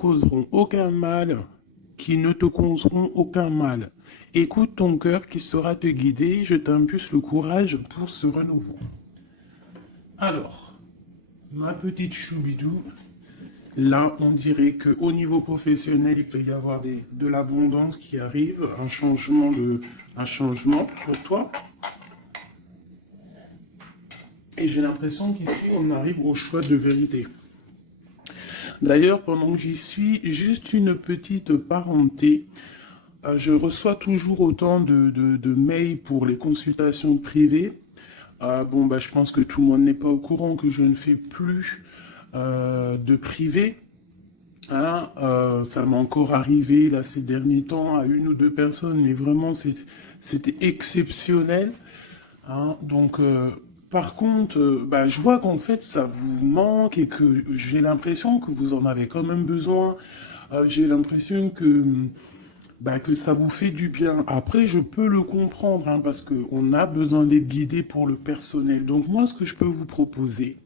causeront aucun mal, qui ne te causeront aucun mal. Écoute ton cœur qui saura te guider, je t'impulse le courage pour ce renouveau. Alors, ma petite choubidou, là, on dirait qu'au niveau professionnel, il peut y avoir de l'abondance qui arrive, un changement pour toi. Et j'ai l'impression qu'ici, on arrive au choix de vérité. D'ailleurs, pendant que j'y suis, juste une petite parenté. Je reçois toujours autant de mails pour les consultations privées. Je pense que tout le monde n'est pas au courant que je ne fais plus de privé. Hein, ça m'est encore arrivé là ces derniers temps à une ou deux personnes, mais vraiment c'était exceptionnel. Hein, par contre, je vois qu'en fait ça vous manque et que j'ai l'impression que vous en avez quand même besoin. J'ai l'impression que ça vous fait du bien. Après, je peux le comprendre, hein, parce qu'on a besoin d'être guidé pour le personnel. Donc moi, ce que je peux vous proposer,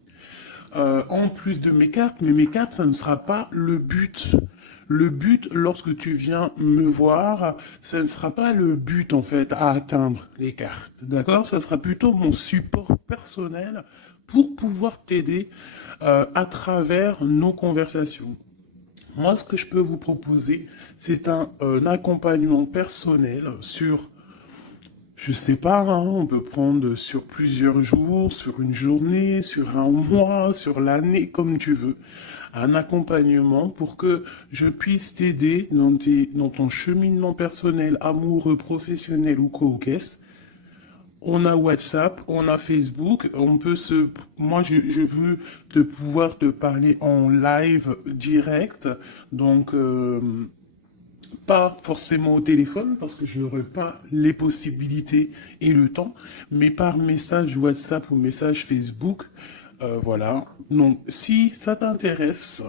en plus de mes cartes, mais mes cartes, ça ne sera pas le but. Le but, lorsque tu viens me voir, ça ne sera pas le but, en fait, à atteindre les cartes. D'accord? Ça sera plutôt mon support personnel pour pouvoir t'aider à travers nos conversations. Moi, ce que je peux vous proposer, c'est un accompagnement personnel sur, je sais pas, hein, on peut prendre sur plusieurs jours, sur une journée, sur un mois, sur l'année, comme tu veux. Un accompagnement pour que je puisse t'aider dans ton cheminement personnel, amoureux, professionnel ou co-caisse. On a WhatsApp, on a Facebook, moi je veux pouvoir te parler en live direct, donc pas forcément au téléphone parce que je n'aurai pas les possibilités et le temps, mais par message WhatsApp ou message Facebook, voilà. Donc si ça t'intéresse,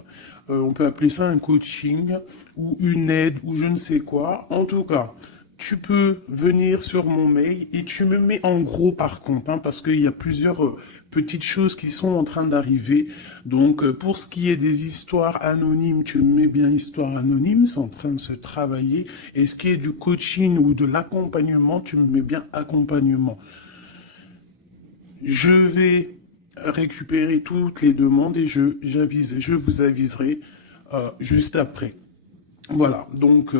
on peut appeler ça un coaching ou une aide ou je ne sais quoi. En tout cas, tu peux venir sur mon mail et tu me mets en gros par contre, hein, parce qu'il y a plusieurs petites choses qui sont en train d'arriver. Donc pour ce qui est des histoires anonymes, tu me mets bien histoire anonyme, c'est en train de se travailler. Et ce qui est du coaching ou de l'accompagnement, tu me mets bien accompagnement. Je vais récupérer toutes les demandes et je vous aviserai juste après. Voilà, donc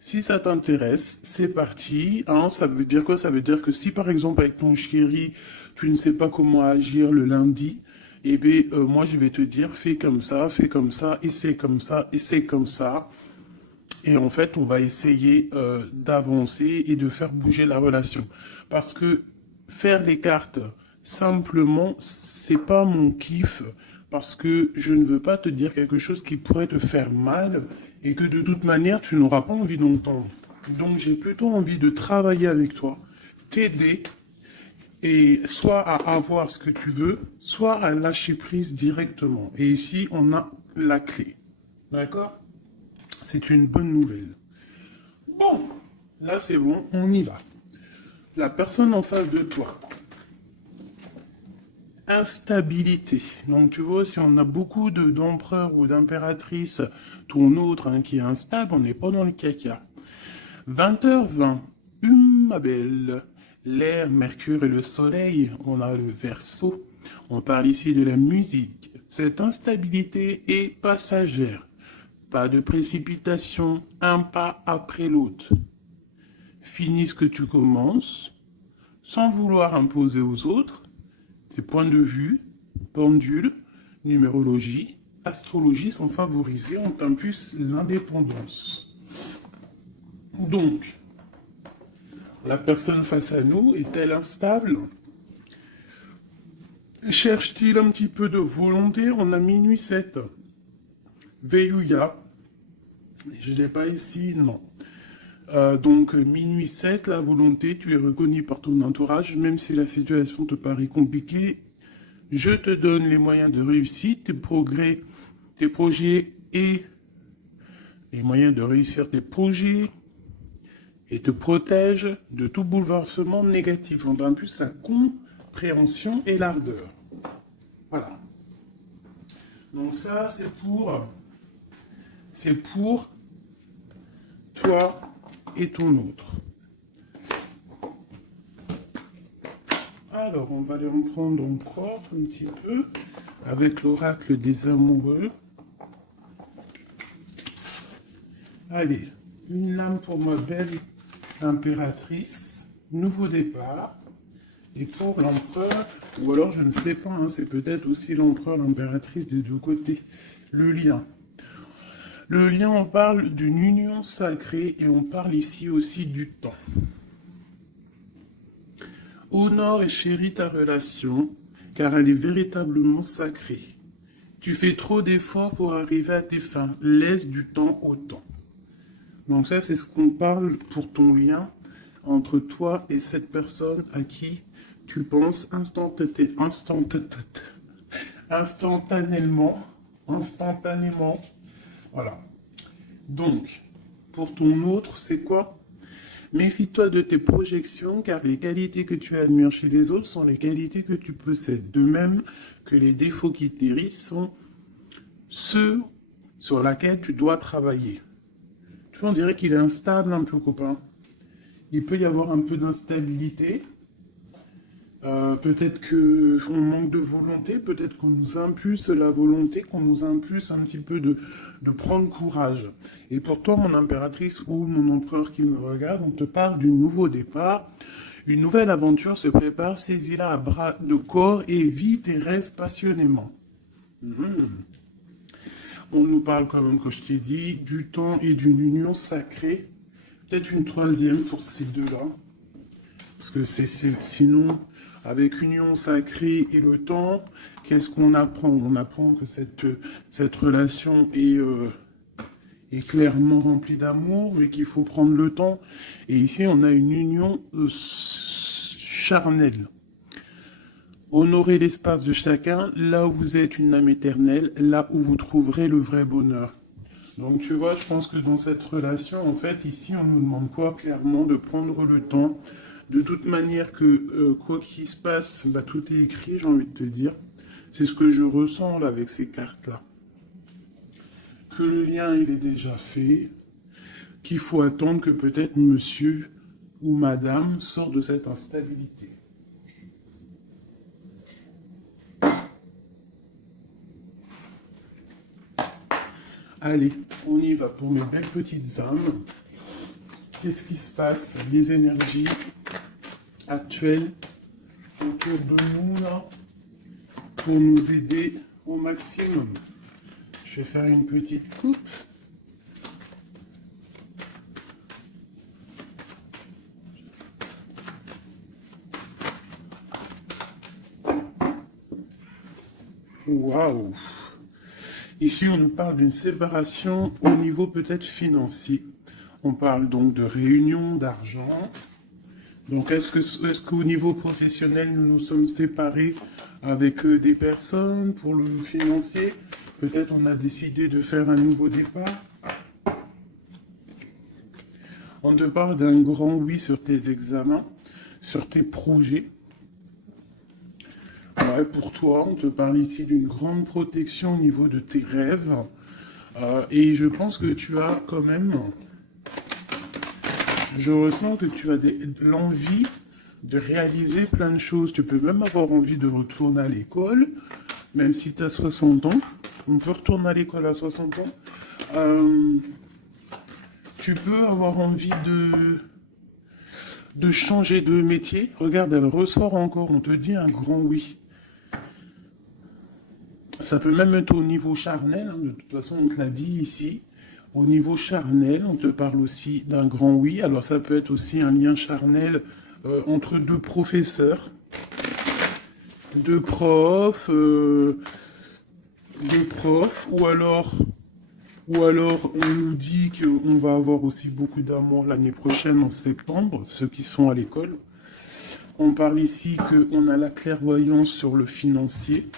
si ça t'intéresse, c'est parti. Hein, ça veut dire quoi? Ça veut dire que si par exemple avec ton chéri, tu ne sais pas comment agir le lundi, eh bien moi je vais te dire fais comme ça, essaie comme ça, essaie comme ça. Et en fait, on va essayer d'avancer et de faire bouger la relation. Parce que faire les cartes simplement, c'est pas mon kiff. Parce que je ne veux pas te dire quelque chose qui pourrait te faire mal et que de toute manière, tu n'auras pas envie d'entendre. Donc, j'ai plutôt envie de travailler avec toi, t'aider et soit à avoir ce que tu veux, soit à lâcher prise directement. Et ici, on a la clé. D'accord? C'est une bonne nouvelle. Bon, là c'est bon, on y va. La personne en face de toi. Instabilité. Donc tu vois, si on a beaucoup d'empereurs ou d'impératrices, ton autre hein, qui est instable, on n'est pas dans le caca. 20h20, ma belle. L'air, Mercure et le Soleil, on a le Verseau. On parle ici de la musique. Cette instabilité est passagère. Pas de précipitation, un pas après l'autre. Finis ce que tu commences, sans vouloir imposer aux autres tes points de vue, pendule, numérologie, astrologie sont favorisés, on t'impulse l'indépendance. Donc, la personne face à nous est-elle instable? Cherche-t-il un petit peu de volonté? On a minuit 7. Veillouya. Je ne l'ai pas ici, non. Donc, minuit 7, la volonté, tu es reconnu par ton entourage, même si la situation te paraît compliquée. Je te donne les moyens de réussite, tes projets et les moyens de réussir tes projets et te protège de tout bouleversement négatif. On a plus la compréhension et l'ardeur. Voilà. Donc ça, c'est pour toi et ton autre. Alors, on va aller en prendre encore un petit peu avec l'oracle des amoureux. Allez, une lame pour ma belle impératrice, nouveau départ. Et pour l'empereur, ou alors je ne sais pas, hein, c'est peut-être aussi l'empereur, l'impératrice des deux côtés. Le lien. Le lien, on parle d'une union sacrée et on parle ici aussi du temps. Honore et chéris ta relation, car elle est véritablement sacrée. Tu fais trop d'efforts pour arriver à tes fins. Laisse du temps au temps. Donc ça, c'est ce qu'on parle pour ton lien entre toi et cette personne à qui tu penses instantanément. Voilà. Donc, pour ton autre, c'est quoi? Méfie-toi de tes projections, car les qualités que tu admires chez les autres sont les qualités que tu possèdes. De même que les défauts qui t'hérissent sont ceux sur lesquels tu dois travailler. Tu vois, on dirait qu'il est instable un peu, copain. Il peut y avoir un peu d'instabilité. Peut-être qu'on manque de volonté, peut-être qu'on nous impulse la volonté, qu'on nous impulse un petit peu de prendre courage. Et pour toi, mon impératrice ou mon empereur qui me regarde, on te parle du nouveau départ. Une nouvelle aventure se prépare, saisis-la à bras de corps et vis tes rêves passionnément. On nous parle quand même, comme je t'ai dit, du temps et d'une union sacrée. Peut-être une troisième pour ces deux-là. Parce que sinon, avec union sacrée et le temps, qu'est-ce qu'on apprend? On apprend que cette relation est clairement remplie d'amour, mais qu'il faut prendre le temps. Et ici, on a une union charnelle. Honorez l'espace de chacun, là où vous êtes une âme éternelle, là où vous trouverez le vrai bonheur. Donc tu vois, je pense que dans cette relation, en fait, ici, on nous demande quoi? Clairement, de prendre le temps. De toute manière que quoi qu'il se passe, bah, tout est écrit, j'ai envie de te dire. C'est ce que je ressens là avec ces cartes-là. Que le lien, il est déjà fait, qu'il faut attendre que peut-être monsieur ou madame sortent de cette instabilité. Allez, on y va pour mes belles petites âmes. Qu'est-ce qui se passe? Les énergies actuelles autour de nous là, pour nous aider au maximum. Je vais faire une petite coupe. Waouh! Ici, on nous parle d'une séparation au niveau peut-être financier. On parle donc de réunion d'argent. Donc, est-ce qu'au niveau professionnel, nous nous sommes séparés avec des personnes pour le financier? Peut-être on a décidé de faire un nouveau départ. On te parle d'un grand oui sur tes examens, sur tes projets. Ouais, pour toi, on te parle ici d'une grande protection au niveau de tes rêves. Et je pense que tu as quand même... Je ressens que tu as l'envie de réaliser plein de choses. Tu peux même avoir envie de retourner à l'école, même si tu as 60 ans. On peut retourner à l'école à 60 ans. Tu peux avoir envie de changer de métier. Regarde, elle ressort encore. On te dit un grand oui. Ça peut même être au niveau charnel, hein, de toute façon on te l'a dit ici. Au niveau charnel, on te parle aussi d'un grand oui. Alors ça peut être aussi un lien charnel entre deux professeurs, deux profs, ou alors on nous dit qu'on va avoir aussi beaucoup d'amour l'année prochaine en septembre, ceux qui sont à l'école. On parle ici qu'on a la clairvoyance sur le financier.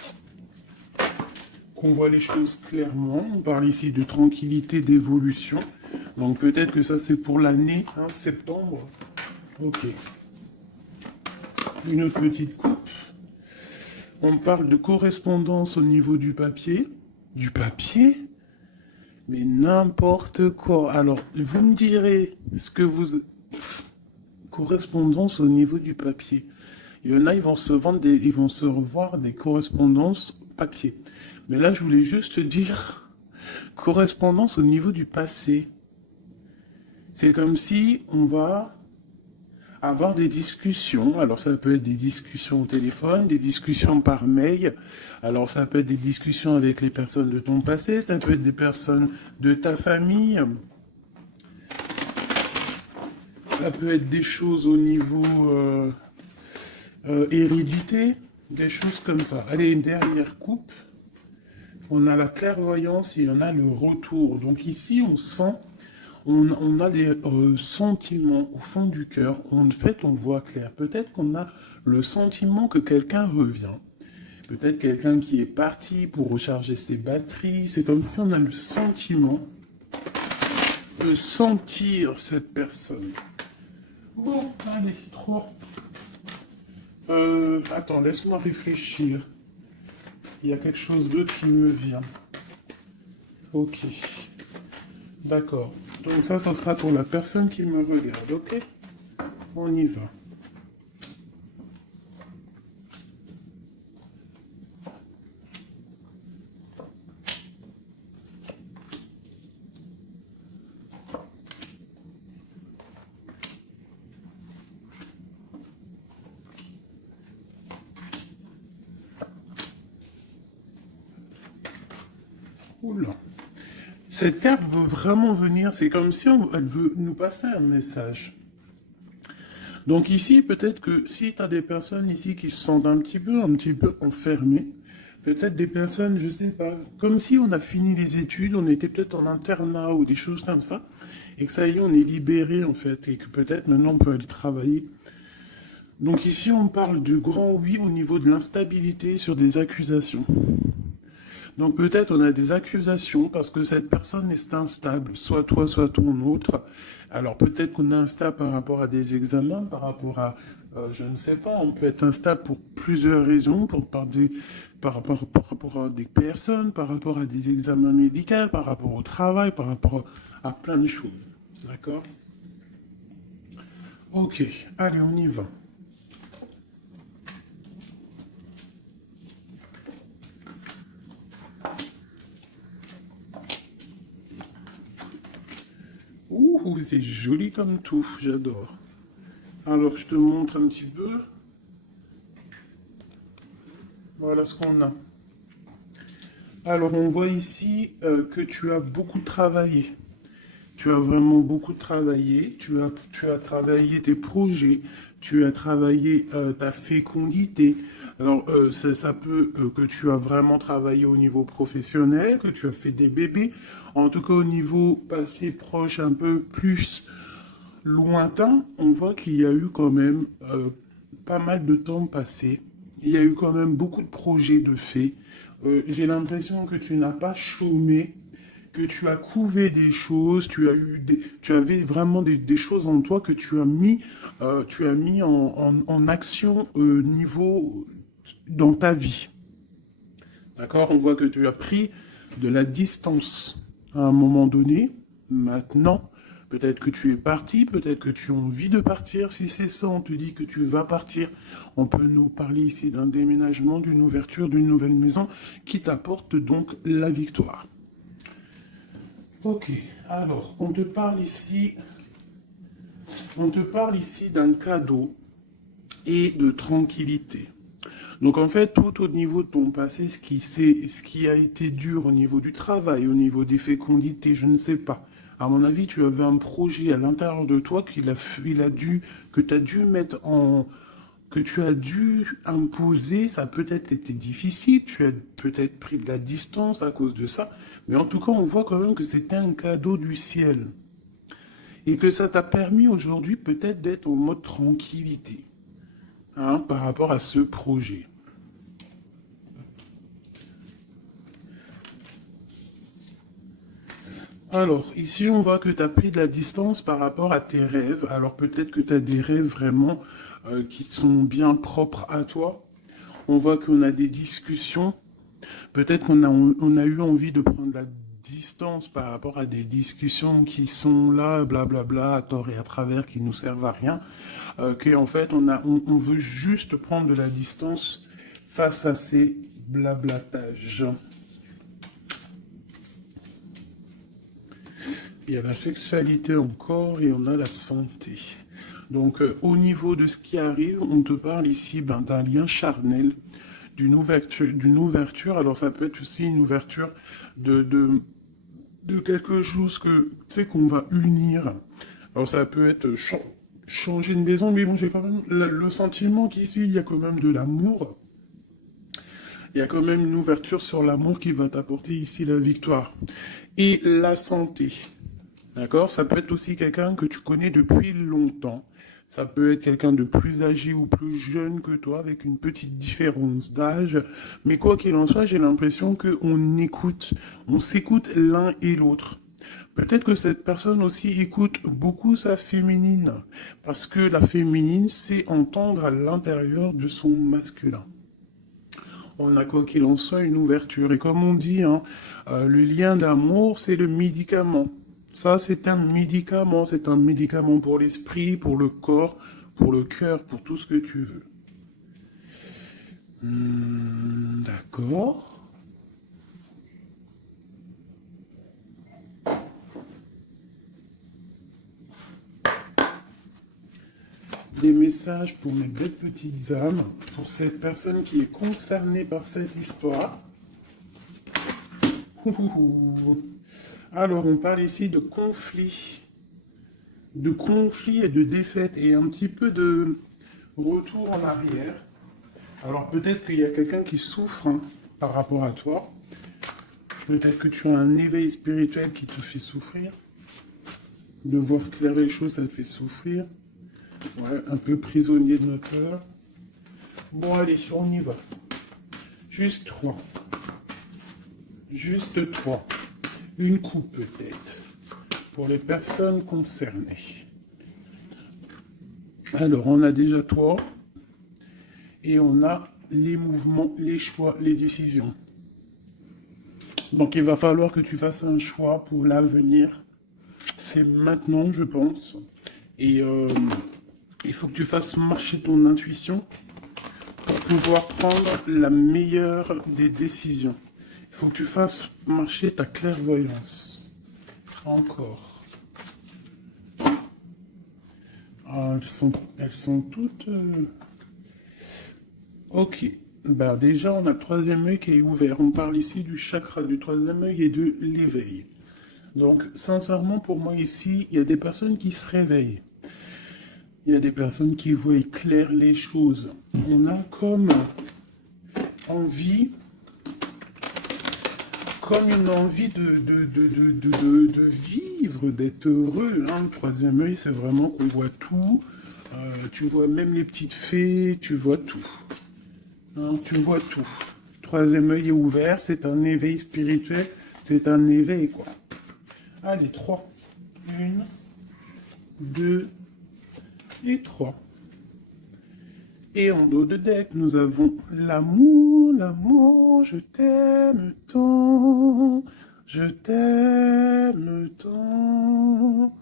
Qu'on voit les choses clairement. On parle ici de tranquillité, d'évolution. Donc peut-être que ça c'est pour l'année, hein, septembre. Ok. Une autre petite coupe. On parle de correspondance au niveau du papier. Du papier? Mais n'importe quoi. Alors, vous me direz ce que vous... Correspondance au niveau du papier. Il y en a, ils vont se vendre ils vont se revoir des correspondances papier. Mais là, je voulais juste dire correspondance au niveau du passé. C'est comme si on va avoir des discussions. Alors, ça peut être des discussions au téléphone, des discussions par mail. Alors, ça peut être des discussions avec les personnes de ton passé, ça peut être des personnes de ta famille. Ça peut être des choses au niveau hérédité, des choses comme ça. Allez, une dernière coupe. On a la clairvoyance et on a le retour. Donc ici, on sent, on a des sentiments au fond du cœur. En fait, on voit clair. Peut-être qu'on a le sentiment que quelqu'un revient. Peut-être quelqu'un qui est parti pour recharger ses batteries. C'est comme si on a le sentiment de sentir cette personne. Bon, allez, 3. Attends, laisse-moi réfléchir. Il y a quelque chose d'autre qui me vient. Ok. D'accord. Donc ça sera pour la personne qui me regarde, ok? On y va. Oula. Cette carte veut vraiment venir, c'est comme si elle veut nous passer un message. Donc ici, peut-être que si tu as des personnes ici qui se sentent un petit peu enfermées, peut-être des personnes, je sais pas, comme si on a fini les études, on était peut-être en internat ou des choses comme ça, et que ça y est, on est libéré en fait, et que peut-être maintenant on peut aller travailler. Donc ici, on parle de grand oui au niveau de l'instabilité sur des accusations. Donc peut-être on a des accusations parce que cette personne est instable, soit toi, soit ton autre. Alors peut-être qu'on est instable par rapport à des examens, par rapport à, je ne sais pas, on peut être instable pour plusieurs raisons, par rapport à des personnes, par rapport à des examens médicaux, par rapport au travail, par rapport à plein de choses. D'accord? Ok, allez, on y va. Ouh, c'est joli comme tout, j'adore. Alors, je te montre un petit peu. Voilà ce qu'on a. Alors, on voit ici que tu as beaucoup travaillé. Tu as vraiment beaucoup travaillé. Tu as travaillé tes projets. Tu as travaillé ta fécondité. Alors, ça peut que tu as vraiment travaillé au niveau professionnel, que tu as fait des bébés. En tout cas, au niveau passé proche, un peu plus lointain, on voit qu'il y a eu quand même pas mal de temps passé. Il y a eu quand même beaucoup de projets de faits. J'ai l'impression que tu n'as pas chômé, que tu as couvé des choses, tu avais vraiment des choses en toi que tu as mis en action niveau dans ta vie. D'accord? On voit que tu as pris de la distance à un moment donné. Maintenant, peut-être que tu es parti, peut-être que tu as envie de partir. Si c'est ça, on te dit que tu vas partir. On peut nous parler ici d'un déménagement, d'une ouverture, d'une nouvelle maison qui t'apporte donc la victoire. Ok, alors, on te parle ici d'un cadeau et de tranquillité. Donc en fait, tout au niveau de ton passé, ce qui a été dur au niveau du travail, au niveau des fécondités, je ne sais pas. À mon avis, tu avais un projet à l'intérieur de toi que tu as dû mettre en, que tu as dû imposer. Ça a peut-être été difficile, tu as peut-être pris de la distance à cause de ça. Mais en tout cas, on voit quand même que c'était un cadeau du ciel. Et que ça t'a permis aujourd'hui peut-être d'être en mode tranquillité, hein, par rapport à ce projet. Alors, ici, on voit que tu as pris de la distance par rapport à tes rêves. Alors, peut-être que tu as des rêves vraiment qui sont bien propres à toi. On voit qu'on a des discussions. Peut-être qu'on a eu envie de prendre distance par rapport à des discussions qui sont là, blablabla, à tort et à travers, qui nous servent à rien, qu'en fait on veut juste prendre de la distance face à ces blablatages. Il y a la sexualité encore et on a la santé. Donc au niveau de ce qui arrive, on te parle ici d'un lien charnel, d'une ouverture. Alors ça peut être aussi une ouverture de quelque chose que tu sais qu'on va unir. Alors ça peut être changer une maison, mais bon, j'ai quand même le sentiment qu'ici il y a quand même de l'amour. Il y a quand même une ouverture sur l'amour qui va t'apporter ici la victoire. Et la santé. D'accord? Ça peut être aussi quelqu'un que tu connais depuis longtemps. Ça peut être quelqu'un de plus âgé ou plus jeune que toi, avec une petite différence d'âge. Mais quoi qu'il en soit, j'ai l'impression on s'écoute l'un et l'autre. Peut-être que cette personne aussi écoute beaucoup sa féminine. Parce que la féminine, c'est entendre à l'intérieur de son masculin. On a quoi qu'il en soit une ouverture. Et comme on dit, hein, le lien d'amour, c'est le médicament. Ça, c'est un médicament. C'est un médicament pour l'esprit, pour le corps, pour le cœur, pour tout ce que tu veux. D'accord. Des messages pour mes belles petites âmes, pour cette personne qui est concernée par cette histoire. Alors, on parle ici de conflit et de défaite et un petit peu de retour en arrière. Alors, peut-être qu'il y a quelqu'un qui souffre hein, par rapport à toi. Peut-être que tu as un éveil spirituel qui te fait souffrir. De voir clair les choses, ça te fait souffrir. Ouais, un peu prisonnier de notre cœur. Bon, allez, on y va. Juste 3. Juste 3. Une coupe peut-être. Pour les personnes concernées. Alors, on a déjà toi. Et on a les mouvements, les choix, les décisions. Donc, il va falloir que tu fasses un choix pour l'avenir. C'est maintenant, je pense. Et il faut que tu fasses marcher ton intuition pour pouvoir prendre la meilleure des décisions. Il faut que tu fasses marcher ta clairvoyance. Encore. Ah, elles sont toutes... Ok. Bah déjà, on a le troisième œil qui est ouvert. On parle ici du chakra du troisième œil et de l'éveil. Donc, sincèrement, pour moi ici, il y a des personnes qui se réveillent. Il y a des personnes qui voient clair les choses. On a comme envie, comme une envie de vivre, d'être heureux. Hein. Le troisième œil, c'est vraiment qu'on voit tout. Tu vois même les petites fées, tu vois tout. Hein, tu vois tout. Troisième œil est ouvert, c'est un éveil spirituel, c'est un éveil, quoi. Allez, 3. 1, 2 et 3. Et en dos de deck, nous avons l'amour, l'amour, je t'aime tant, je t'aime tant.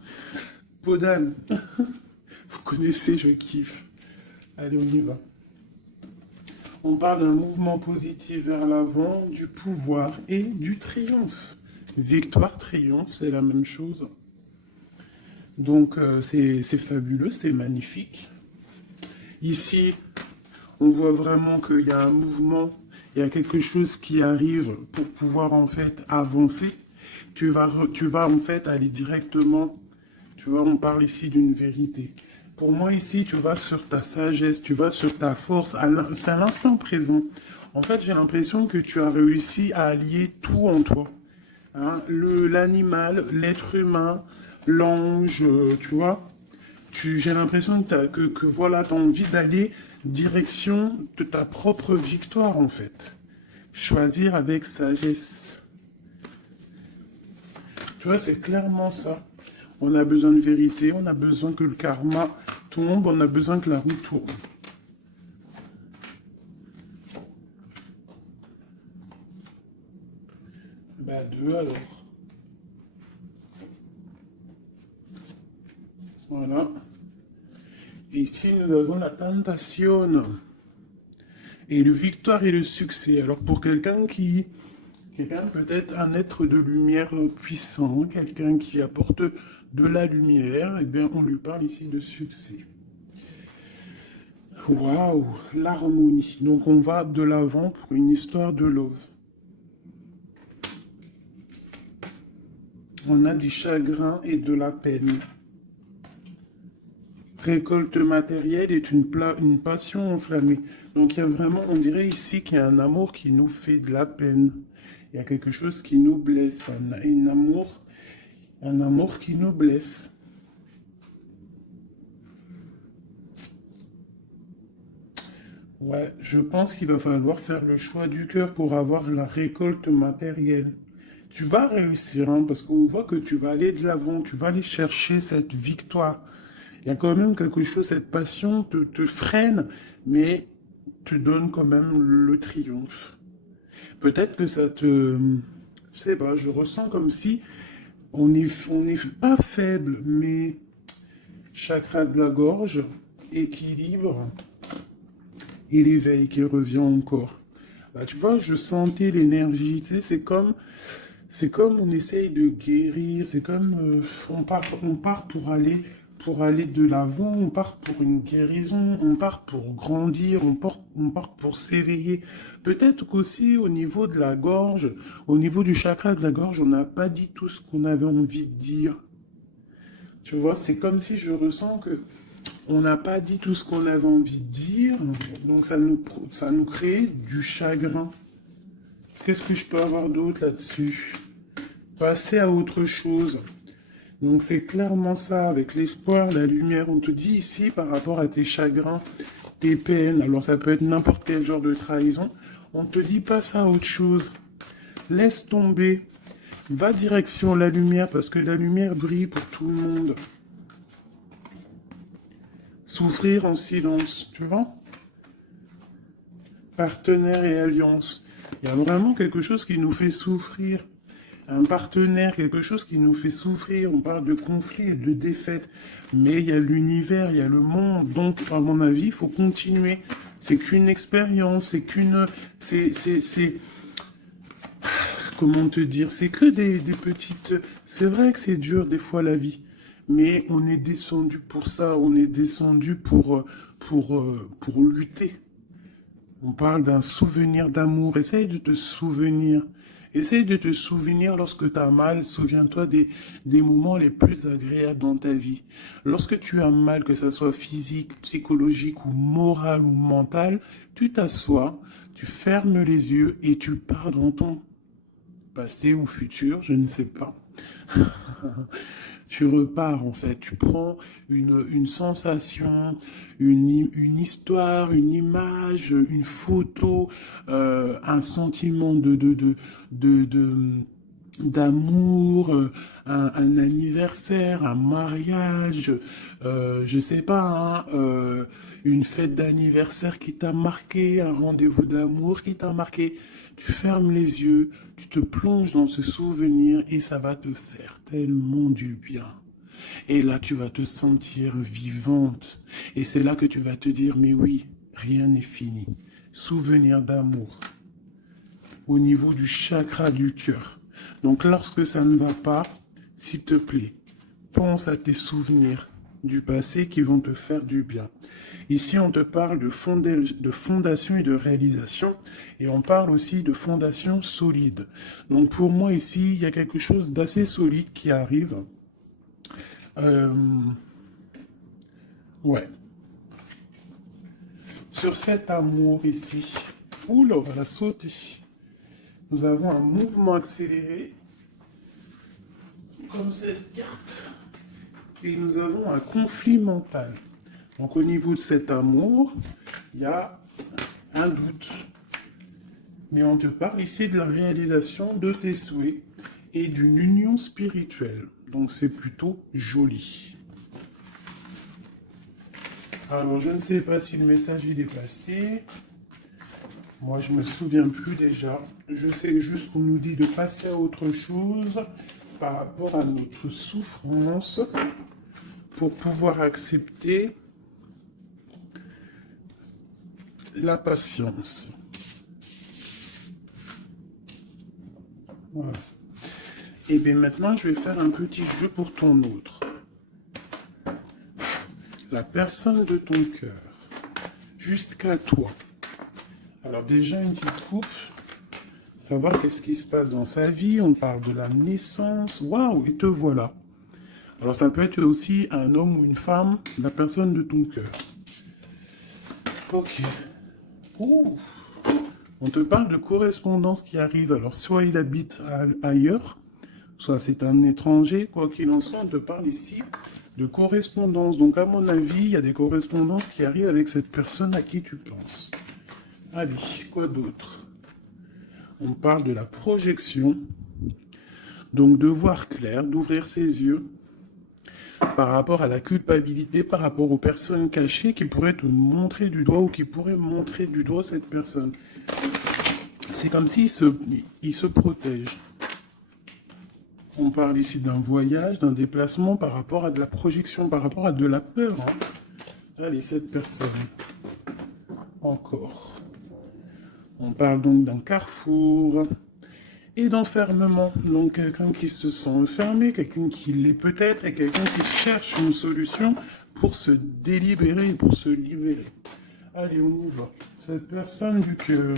Podane, vous connaissez, je kiffe. Allez, on y va. On parle d'un mouvement positif vers l'avant, du pouvoir et du triomphe. Victoire, triomphe, c'est la même chose. Donc c'est fabuleux, c'est magnifique. Ici, on voit vraiment qu'il y a un mouvement, il y a quelque chose qui arrive pour pouvoir en fait avancer. Tu vas en fait aller directement, tu vois, on parle ici d'une vérité. Pour moi ici, tu vas sur ta sagesse, tu vas sur ta force, c'est à l'instant présent. En fait, j'ai l'impression que tu as réussi à allier tout en toi. Hein, l'animal, l'être humain, l'ange, tu vois. J'ai l'impression que voilà, tu as envie d'aller direction de ta propre victoire, en fait. Choisir avec sagesse. Tu vois, c'est clairement ça. On a besoin de vérité, on a besoin que le karma tombe, on a besoin que la roue tourne. Bah 2 alors. Voilà. Et ici, nous avons la tentation. Et le victoire et le succès. Alors, pour quelqu'un peut-être un être de lumière puissant, quelqu'un qui apporte de la lumière, eh bien, on lui parle ici de succès. Waouh, l'harmonie. Donc, on va de l'avant pour une histoire de love. On a du chagrin et de la peine. Récolte matérielle est une passion enflammée. Donc il y a vraiment, on dirait ici qu'il y a un amour qui nous fait de la peine. Il y a quelque chose qui nous blesse, un amour qui nous blesse. Ouais, je pense qu'il va falloir faire le choix du cœur pour avoir la récolte matérielle. Tu vas réussir, hein, parce qu'on voit que tu vas aller de l'avant, tu vas aller chercher cette victoire. Il y a quand même quelque chose, cette passion te freine, mais tu donnes quand même le triomphe. Peut-être que ça te... Je sais pas, je ressens comme si on est pas faible, mais chakra de la gorge, équilibre, et l'éveil qui revient encore. Bah, tu vois, je sentais l'énergie, tu sais, c'est comme on essaye de guérir, c'est comme on part pour aller de l'avant, on part pour une guérison, on part pour grandir, on part pour s'éveiller. Peut-être qu'aussi au niveau de la gorge, au niveau du chakra de la gorge, on n'a pas dit tout ce qu'on avait envie de dire. Tu vois, c'est comme si je ressens que on n'a pas dit tout ce qu'on avait envie de dire, donc ça nous crée du chagrin. Qu'est-ce que je peux avoir d'autre là-dessus? Passer à autre chose. Donc c'est clairement ça, avec l'espoir, la lumière. On te dit ici, par rapport à tes chagrins, tes peines, alors ça peut être n'importe quel genre de trahison, on te dit passe à autre chose. Laisse tomber. Va direction la lumière, parce que la lumière brille pour tout le monde. Souffrir en silence, tu vois? Partenaire et alliance. Il y a vraiment quelque chose qui nous fait souffrir. Un partenaire, quelque chose qui nous fait souffrir. On parle de conflit et de défaite. Mais il y a l'univers, il y a le monde. Donc, à mon avis, il faut continuer. C'est qu'une expérience, c'est qu'une... C'est... Comment te dire? C'est que des petites... C'est vrai que c'est dur des fois la vie. Mais on est descendu pour ça. On est descendu pour lutter. On parle d'un souvenir d'amour. Essaye de te souvenir. Essaye de te souvenir lorsque tu as mal. Souviens-toi des moments les plus agréables dans ta vie. Lorsque tu as mal, que ce soit physique, psychologique ou moral ou mental, tu t'assois, tu fermes les yeux et tu pars dans ton passé ou futur, je ne sais pas. Tu repars en fait, tu prends une sensation, une histoire, une image, une photo, un sentiment d'amour, un anniversaire, un mariage, je sais pas, hein, une fête d'anniversaire qui t'a marqué, un rendez-vous d'amour qui t'a marqué. Tu fermes les yeux, tu te plonges dans ce souvenir et ça va te faire tellement du bien. Et là, tu vas te sentir vivante. Et c'est là que tu vas te dire, mais oui, rien n'est fini. Souvenir d'amour au niveau du chakra du cœur. Donc lorsque ça ne va pas, s'il te plaît, pense à tes souvenirs du passé qui vont te faire du bien. Ici, on te parle de fondation et de réalisation, et on parle aussi de fondation solide. Donc pour moi ici, il y a quelque chose d'assez solide qui arrive. Ouais. Sur cet amour ici, oula, on va la sauter. Nous avons un mouvement accéléré, comme cette carte. Et nous avons un conflit mental. Donc au niveau de cet amour, il y a un doute. Mais on te parle ici de la réalisation de tes souhaits et d'une union spirituelle. Donc c'est plutôt joli. Alors je ne sais pas si le message il est passé. Moi je me souviens plus déjà. Je sais juste qu'on nous dit de passer à autre chose par rapport à notre souffrance pour pouvoir accepter la patience. Voilà. Et bien maintenant, je vais faire un petit jeu pour ton autre. La personne de ton cœur, jusqu'à toi. Alors déjà, une petite coupe, savoir qu'est-ce qui se passe dans sa vie. On parle de la naissance. Waouh, et te voilà. Alors ça peut être aussi un homme ou une femme, la personne de ton cœur. Ok. Ouh. On te parle de correspondance qui arrive. Alors soit il habite ailleurs, soit c'est un étranger. Quoi qu'il en soit, on te parle ici de correspondance. Donc à mon avis, il y a des correspondances qui arrivent avec cette personne à qui tu penses. Allez, quoi d'autre? On parle de la projection. Donc de voir clair, d'ouvrir ses yeux par rapport à la culpabilité, par rapport aux personnes cachées qui pourraient te montrer du doigt ou qui pourraient montrer du doigt cette personne. C'est comme s'il se protège. On parle ici d'un voyage, d'un déplacement par rapport à de la projection, par rapport à de la peur. Hein. Allez, cette personne. Encore. On parle donc d'un carrefour et d'enfermement. Donc quelqu'un qui se sent enfermé, quelqu'un qui l'est peut-être, et quelqu'un qui cherche une solution pour se délibérer, pour se libérer. Allez, on y va. Cette personne du cœur.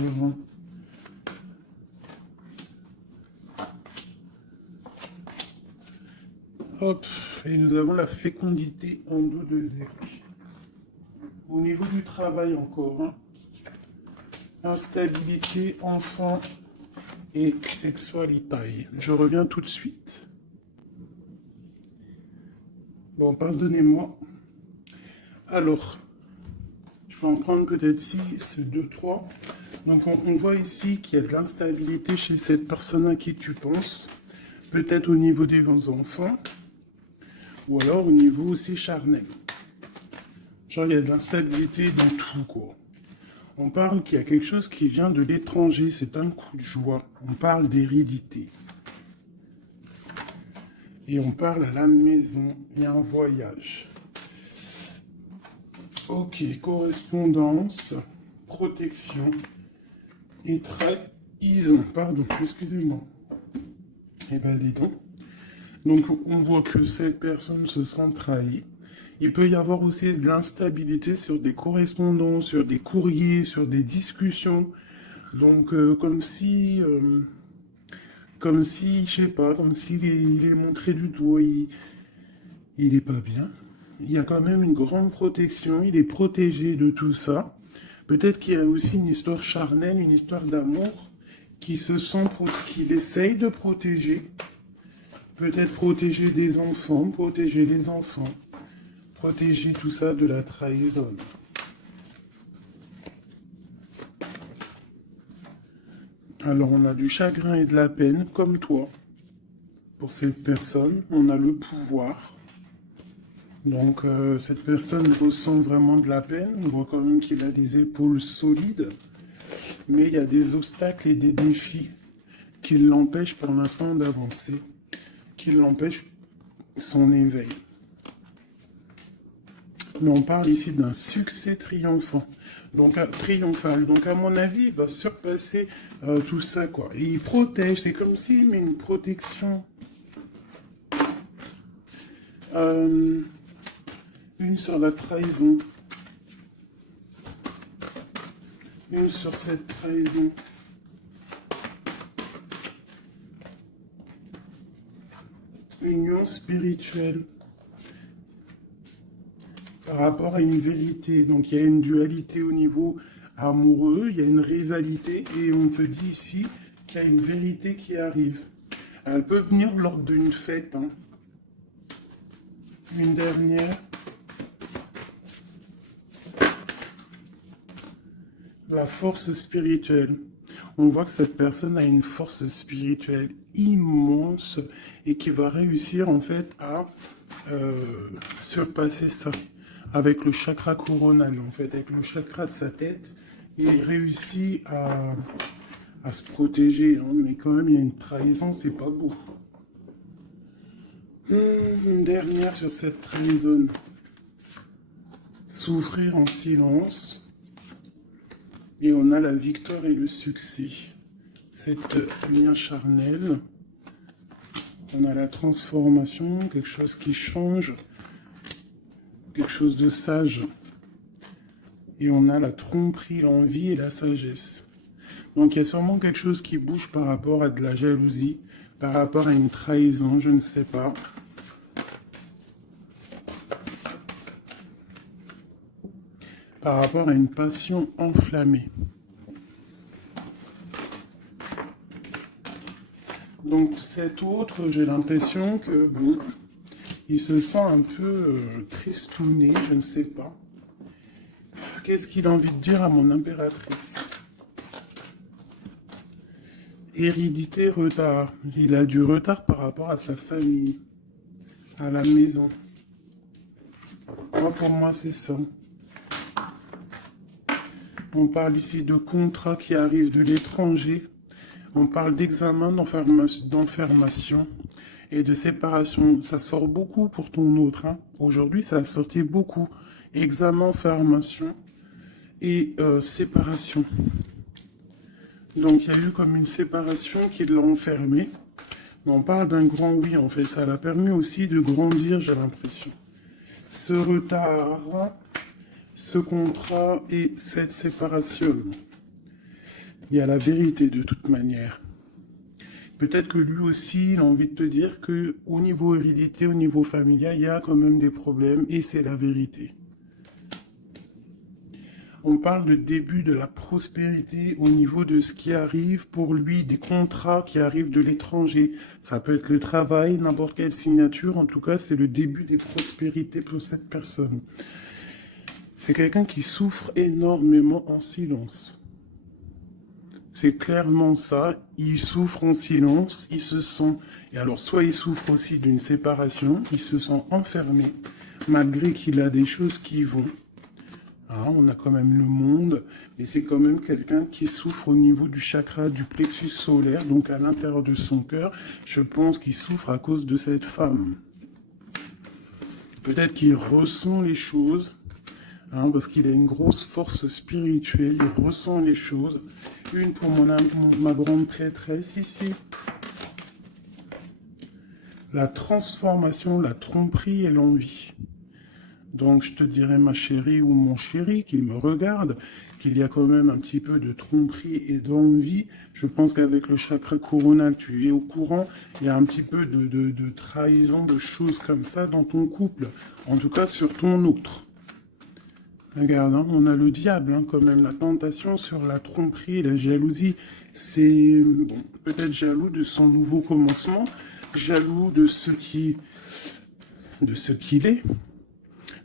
Hop, et nous avons la fécondité en dos de deck. Au niveau du travail encore, hein. Instabilité, enfant et sexualité. Je reviens tout de suite. Bon, pardonnez-moi. Alors, je vais en prendre peut-être 6, 2, 3. Donc on voit ici qu'il y a de l'instabilité chez cette personne à qui tu penses. Peut-être au niveau des enfants. Ou alors au niveau aussi charnel. Genre il y a de l'instabilité dans tout, quoi. On parle qu'il y a quelque chose qui vient de l'étranger, c'est un coup de joie. On parle d'hérédité. Et on parle à la maison, il y a un voyage. Ok, correspondance, protection et trahison. Pardon, excusez-moi. Eh ben, dis donc. Donc, on voit que cette personne se sent trahie. Il peut y avoir aussi de l'instabilité sur des correspondances, sur des courriers, sur des discussions. Donc, comme si, je sais pas, comme s'il il est montré du doigt, il est pas bien. Il y a quand même une grande protection, il est protégé de tout ça. Peut-être qu'il y a aussi une histoire charnelle, une histoire d'amour qui se sent, qu'il essaye de protéger. Peut-être protéger des enfants, protéger les enfants, protéger tout ça de la trahison. Alors on a du chagrin et de la peine, comme toi. Pour cette personne, on a le pouvoir. Donc cette personne ressent vraiment de la peine. On voit quand même qu'il a des épaules solides. Mais il y a des obstacles et des défis qui l'empêchent pour l'instant d'avancer, qui l'empêchent son éveil. Mais on parle ici d'un succès triomphant. Donc triomphal. Donc à mon avis, il va surpasser tout ça, quoi. Et il protège, c'est comme s'il met une protection. Une sur la trahison. Une sur cette trahison. Union spirituelle. Par rapport à une vérité. Donc il y a une dualité au niveau amoureux, il y a une rivalité, et on te dit ici qu'il y a une vérité qui arrive. Elle peut venir lors d'une fête. Hein. Une dernière. La force spirituelle. On voit que cette personne a une force spirituelle immense et qui va réussir en fait à surpasser ça avec le chakra coronal, en fait, avec le chakra de sa tête. Il réussit à se protéger, hein, mais quand même il y a une trahison, c'est pas beau. Une dernière sur cette trahison. Souffrir en silence. Et on a la victoire et le succès. Cet lien charnel. On a la transformation, quelque chose qui change. Quelque chose de sage. Et on a la tromperie, l'envie et la sagesse. Donc il y a sûrement quelque chose qui bouge par rapport à de la jalousie, par rapport à une trahison, je ne sais pas. Par rapport à une passion enflammée. Donc cet autre, j'ai l'impression que, bon, il se sent un peu tristouné, je ne sais pas. Qu'est-ce qu'il a envie de dire à mon impératrice? Hérédité, retard. Il a du retard par rapport à sa famille, à la maison. Moi, pour moi, c'est ça. On parle ici de contrats qui arrivent de l'étranger. On parle d'examen, d'enfermation et de séparation. Ça sort beaucoup pour ton autre. Hein. Aujourd'hui, ça a sorti beaucoup. Examen, enfermation et séparation. Donc, il y a eu comme une séparation qui l'a enfermé. On parle d'un grand oui, en fait. Ça l'a permis aussi de grandir, j'ai l'impression. Ce retard, ce contrat et cette séparation. Il y a la vérité de toute manière. Peut-être que lui aussi, il a envie de te dire que au niveau hérédité, au niveau familial, il y a quand même des problèmes et c'est la vérité. On parle de début de la prospérité au niveau de ce qui arrive pour lui, des contrats qui arrivent de l'étranger. Ça peut être le travail, n'importe quelle signature. En tout cas, c'est le début des prospérités pour cette personne. C'est quelqu'un qui souffre énormément en silence. C'est clairement ça. Il souffre en silence. Il se sent... Et alors, soit il souffre aussi d'une séparation. Il se sent enfermé, malgré qu'il a des choses qui vont. Hein, on a quand même le monde, mais c'est quand même quelqu'un qui souffre au niveau du chakra du plexus solaire, donc à l'intérieur de son cœur. Je pense qu'il souffre à cause de cette femme. Peut-être qu'il ressent les choses, hein, parce qu'il a une grosse force spirituelle, il ressent les choses. Une pour ma grande prêtresse ici. La transformation, la tromperie et l'envie. Donc je te dirais ma chérie ou mon chéri qui me regarde, qu'il y a quand même un petit peu de tromperie et d'envie. Je pense qu'avec le chakra coronal, tu es au courant. Il y a un petit peu de trahison, de choses comme ça dans ton couple. En tout cas sur ton autre. Regarde, hein, on a le diable, hein, quand même, la tentation sur la tromperie, la jalousie. C'est bon, peut-être jaloux de son nouveau commencement, jaloux de ce qu'il est.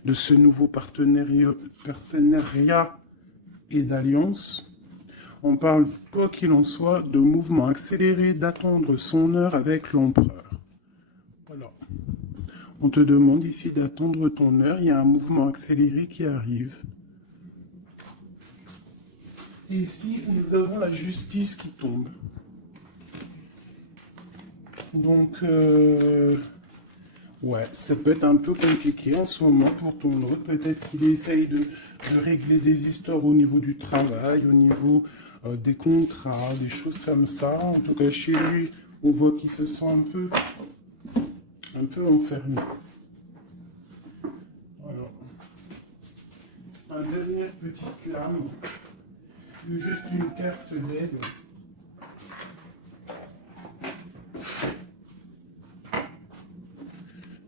De ce nouveau partenariat et d'alliance. On parle, quoi qu'il en soit, de mouvement accéléré, d'attendre son heure avec l'empereur. Voilà. On te demande ici d'attendre ton heure. Il y a un mouvement accéléré qui arrive. Et ici, nous avons la justice qui tombe. Donc, ouais, ça peut être un peu compliqué en ce moment pour ton autre. Peut-être qu'il essaye de régler des histoires au niveau du travail, au niveau des contrats, des choses comme ça. En tout cas, chez lui, on voit qu'il se sent un peu enfermé. Alors, une dernière petite lame, juste une carte d'aide.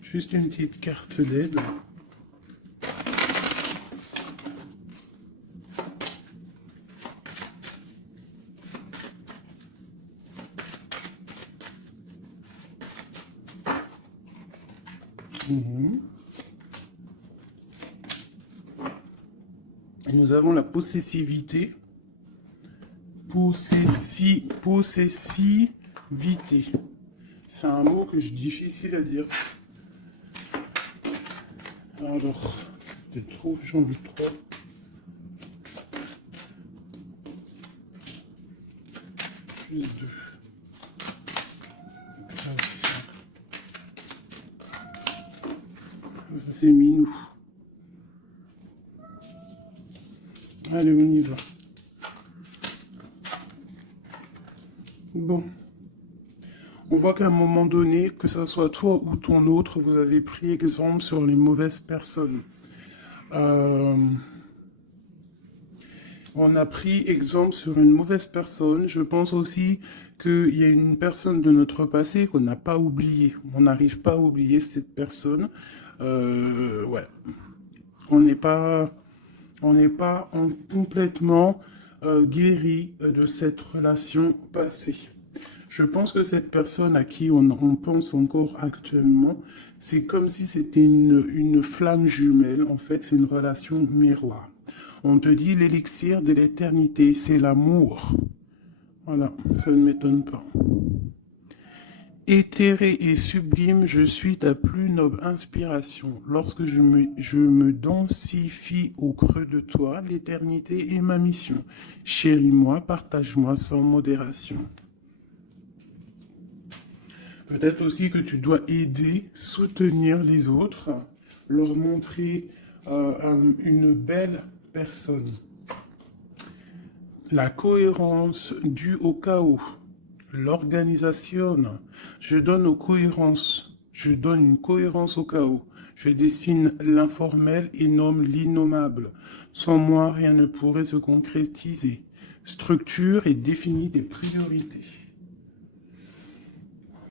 Juste une petite carte d'aide. Et nous avons la possessivité. Possessivité. C'est un mot que je difficile à dire. Alors, c'est trop, j'en ai trop. Juste deux. C'est minou. Allez, on y va. Bon. On voit qu'à un moment donné, que ce soit toi ou ton autre, vous avez pris exemple sur les mauvaises personnes. Euh, on a pris exemple sur une mauvaise personne. Je pense aussi qu'il y a une personne de notre passé qu'on n'a pas oubliée. On n'arrive pas à oublier cette personne. Ouais. On n'est pas, complètement guéri de cette relation passée. Je pense que cette personne à qui on pense encore actuellement, c'est comme si c'était une flamme jumelle. En fait, c'est une relation miroir. On te dit l'élixir de l'éternité, c'est l'amour. Voilà, ça ne m'étonne pas. Éthéré et sublime, je suis ta plus noble inspiration. Lorsque je me densifie au creux de toi, l'éternité est ma mission. Chéris-moi, partage-moi sans modération. Peut-être aussi que tu dois aider, soutenir les autres, leur montrer une belle personne. La cohérence due au chaos. L'organisation. Je donne une cohérence au chaos. Je dessine l'informel et nomme l'innommable. Sans moi, rien ne pourrait se concrétiser. Structure et définis des priorités.